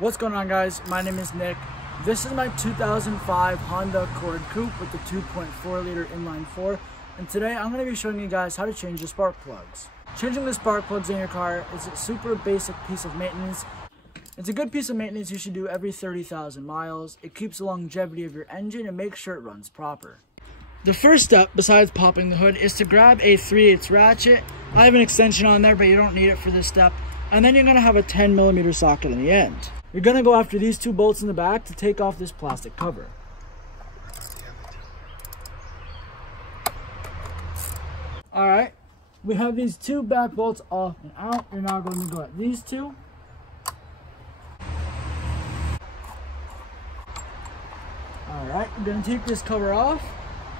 What's going on, guys? My name is Nick. This is my 2005 Honda Accord Coupe with the 2.4 liter inline 4, and today I'm going to be showing you guys how to change the spark plugs. Changing the spark plugs in your car is a super basic piece of maintenance. It's a good piece of maintenance you should do every 30,000 miles. It keeps the longevity of your engine and makes sure it runs proper. The first step, besides popping the hood, is to grab a 3/8 ratchet. I have an extension on there, but you don't need it for this step. And then you're going to have a 10mm socket in the end. You're going to go after these two bolts in the back to take off this plastic cover. Alright, we have these two back bolts off and out. You're now going to go at these two. Alright, we're going to take this cover off.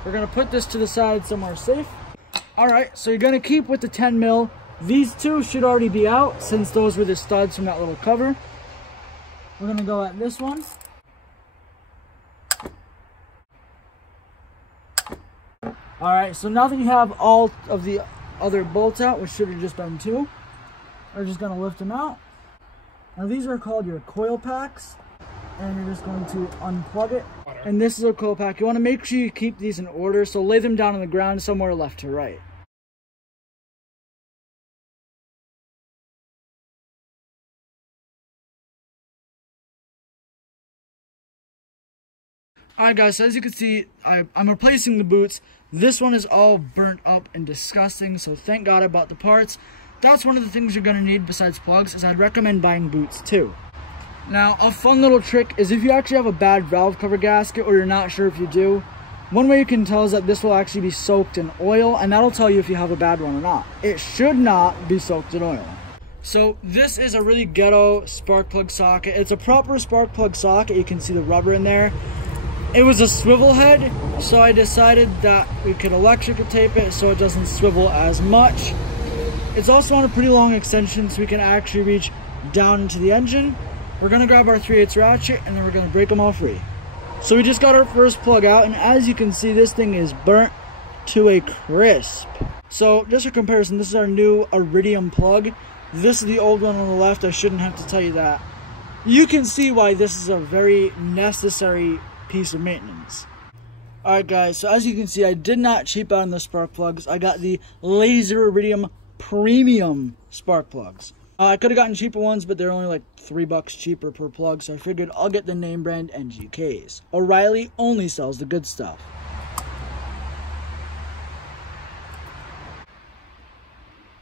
We're going to put this to the side somewhere safe. Alright, so you're going to keep with the 10mm. These two should already be out since those were the studs from that little cover. We're going to go at this one. Alright, so now that you have all of the other bolts out, which should have just been two, we're just going to lift them out. Now these are called your coil packs, and you're just going to unplug it. And this is a coil pack. You want to make sure you keep these in order, so lay them down on the ground somewhere left to right. Alright guys, so as you can see, I'm replacing the boots. This one is all burnt up and disgusting, so thank God I bought the parts. That's one of the things you're going to need besides plugs, is I'd recommend buying boots too. Now, a fun little trick is if you actually have a bad valve cover gasket, or you're not sure if you do, one way you can tell is that this will actually be soaked in oil, and that'll tell you if you have a bad one or not. It should not be soaked in oil. So this is a really ghetto spark plug socket. It's a proper spark plug socket. You can see the rubber in there. It was a swivel head, so I decided that we could electrical tape it so it doesn't swivel as much. It's also on a pretty long extension, so we can actually reach down into the engine. We're going to grab our 3/8 ratchet, and then we're going to break them all free. So we just got our first plug out, and as you can see, this thing is burnt to a crisp. So just for comparison, this is our new Iridium plug. This is the old one on the left. I shouldn't have to tell you that. You can see why this is a very necessary piece of maintenance. Alright guys, so as you can see, I did not cheap out on the spark plugs. I got the Laser Iridium Premium spark plugs. I could have gotten cheaper ones, but they're only like $3 cheaper per plug, so I figured I'll get the name brand NGKs. O'Reilly only sells the good stuff.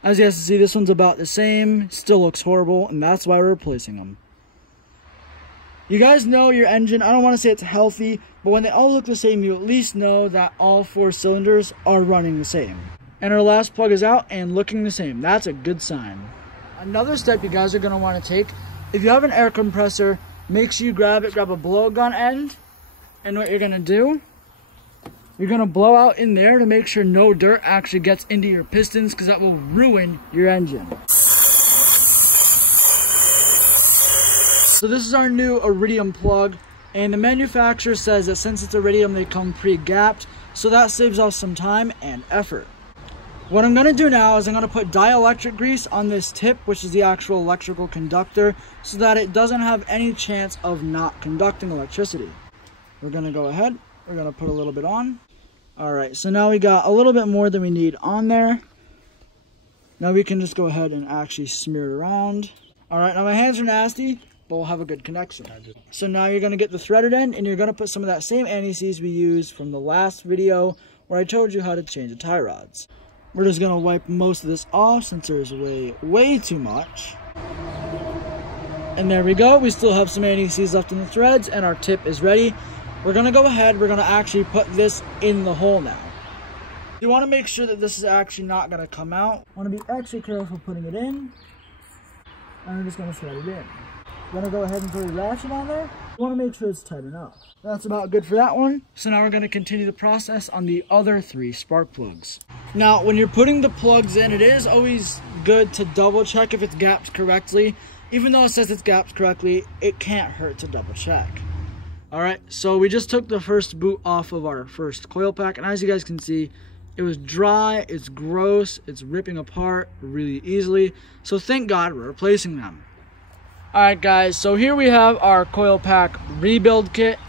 As you guys can see, this one's about the same, still looks horrible, and that's why we're replacing them. You guys know your engine, I don't want to say it's healthy, but when they all look the same, you at least know that all 4 cylinders are running the same. And our last plug is out and looking the same. That's a good sign. Another step you guys are going to want to take, if you have an air compressor, make sure you grab a blow gun end. And what you're going to do, you're going to blow out in there to make sure no dirt actually gets into your pistons, because that will ruin your engine. So this is our new Iridium plug, and the manufacturer says that since it's Iridium, they come pre-gapped, so that saves us some time and effort. What I'm going to do now is I'm going to put dielectric grease on this tip, which is the actual electrical conductor, so that it doesn't have any chance of not conducting electricity. We're going to go ahead, we're going to put a little bit on. Alright, so now we got a little bit more than we need on there. Now we can just go ahead and actually smear it around. Alright, now my hands are nasty, but we'll have a good connection. So now you're going to get the threaded end, and you're going to put some of that same anti-seize we used from the last video where I told you how to change the tie rods. We're just going to wipe most of this off since there's way too much. And there we go. We still have some anti-seize left in the threads, and our tip is ready. We're going to go ahead. We're going to actually put this in the hole now. You want to make sure that this is actually not going to come out. Want to be extra careful putting it in. And we're just going to thread it in. We're going to go ahead and put a ratchet on there. You want to make sure it's tight enough. That's about good for that one. So now we're going to continue the process on the other 3 spark plugs. Now, when you're putting the plugs in, it is always good to double check if it's gapped correctly. Even though it says it's gapped correctly, it can't hurt to double check. Alright, so we just took the first boot off of our first coil pack, and as you guys can see, it was dry, it's gross, it's ripping apart really easily, so thank God we're replacing them. Alright guys, so here we have our coil pack rebuild kit,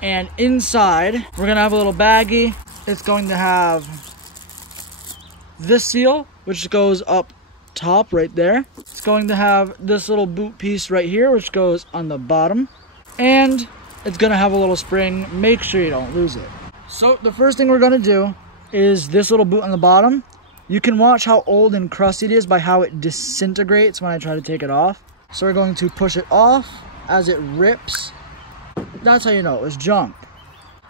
and inside we're going to have a little baggie. It's going to have this seal, which goes up top right there. It's going to have this little boot piece right here, which goes on the bottom, and it's going to have a little spring. Make sure you don't lose it. So the first thing we're going to do is this little boot on the bottom. You can watch how old and crusty it is by how it disintegrates when I try to take it off. So we're going to push it off as it rips. That's how you know it was junk.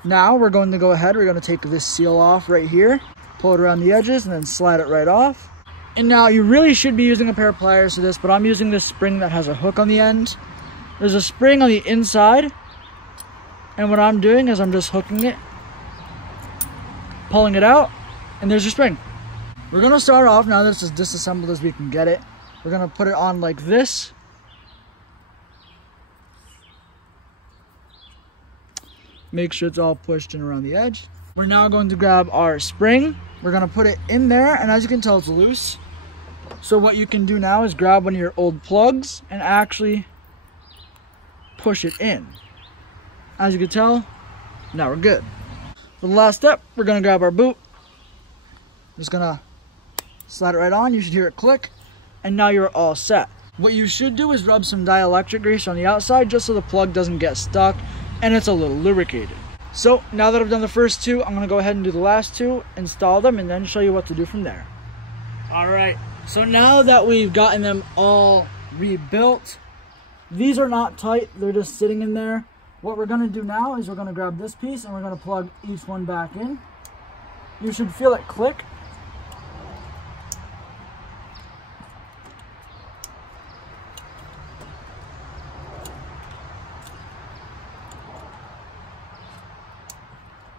Now we're going to go ahead, we're going to take this seal off right here, pull it around the edges, and then slide it right off. And now you really should be using a pair of pliers for this, but I'm using this spring that has a hook on the end. There's a spring on the inside, and what I'm doing is I'm just hooking it, pulling it out, and there's your spring. We're going to start off, now that it's as disassembled as we can get it, we're going to put it on like this. Make sure it's all pushed in around the edge. We're now going to grab our spring. We're going to put it in there, and as you can tell, it's loose. So what you can do now is grab one of your old plugs and actually push it in. As you can tell, now we're good. For the last step, we're going to grab our boot. Just going to slide it right on. You should hear it click, and now you're all set. What you should do is rub some dielectric grease on the outside just so the plug doesn't get stuck and it's a little lubricated. So now that I've done the first two, I'm going to go ahead and do the last two, install them, and then show you what to do from there. Alright, so now that we've gotten them all rebuilt, these are not tight, they're just sitting in there. What we're going to do now is we're going to grab this piece and we're going to plug each one back in. You should feel it click.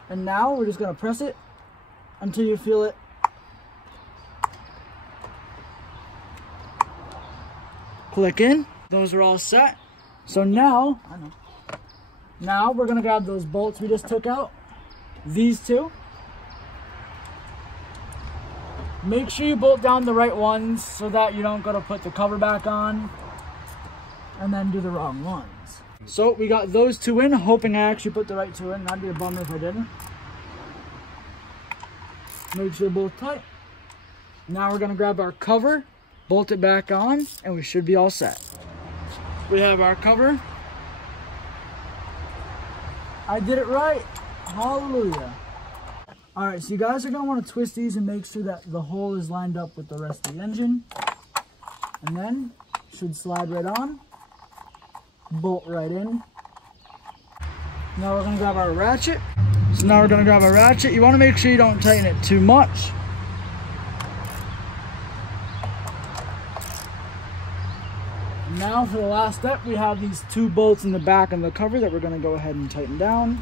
And now we're just going to press it until you feel it click in. Those are all set. So now we're going to grab those bolts we just took out, these two. Make sure you bolt down the right ones so that you don't go to put the cover back on and then do the wrong ones. So we got those two in, hoping I actually put the right two in. That'd be a bummer if I didn't. Make sure they're both tight. Now we're going to grab our cover, bolt it back on, and we should be all set. We have our cover. I did it right. Hallelujah. Alright, so you guys are going to want to twist these and make sure that the hole is lined up with the rest of the engine. And then, should slide right on. Bolt right in. Now we're going to grab our ratchet. So now we're going to grab our ratchet. You want to make sure you don't tighten it too much. Now for the last step, we have these two bolts in the back of the cover that we're going to go ahead and tighten down.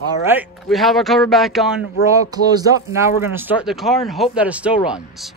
Alright, we have our cover back on. We're all closed up. Now we're going to start the car and hope that it still runs.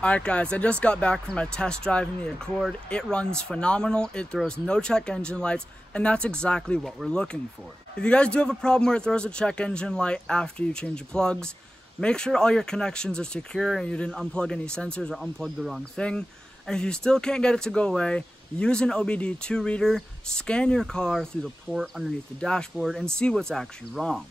Alright guys, I just got back from a test drive in the Accord. It runs phenomenal, it throws no check engine lights, and that's exactly what we're looking for. If you guys do have a problem where it throws a check engine light after you change your plugs, make sure all your connections are secure and you didn't unplug any sensors or unplug the wrong thing. And if you still can't get it to go away, use an OBD2 reader, scan your car through the port underneath the dashboard, and see what's actually wrong.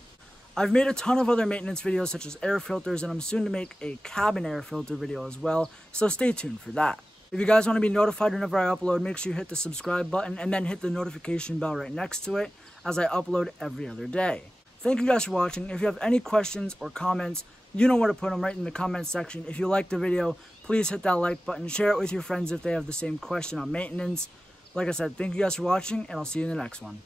I've made a ton of other maintenance videos such as air filters, and I'm soon to make a cabin air filter video as well, so stay tuned for that. If you guys want to be notified whenever I upload, make sure you hit the subscribe button and then hit the notification bell right next to it, as I upload every other day. Thank you guys for watching. If you have any questions or comments, you know where to put them, right in the comments section. If you liked the video, please hit that like button, share it with your friends if they have the same question on maintenance. Like I said, thank you guys for watching, and I'll see you in the next one.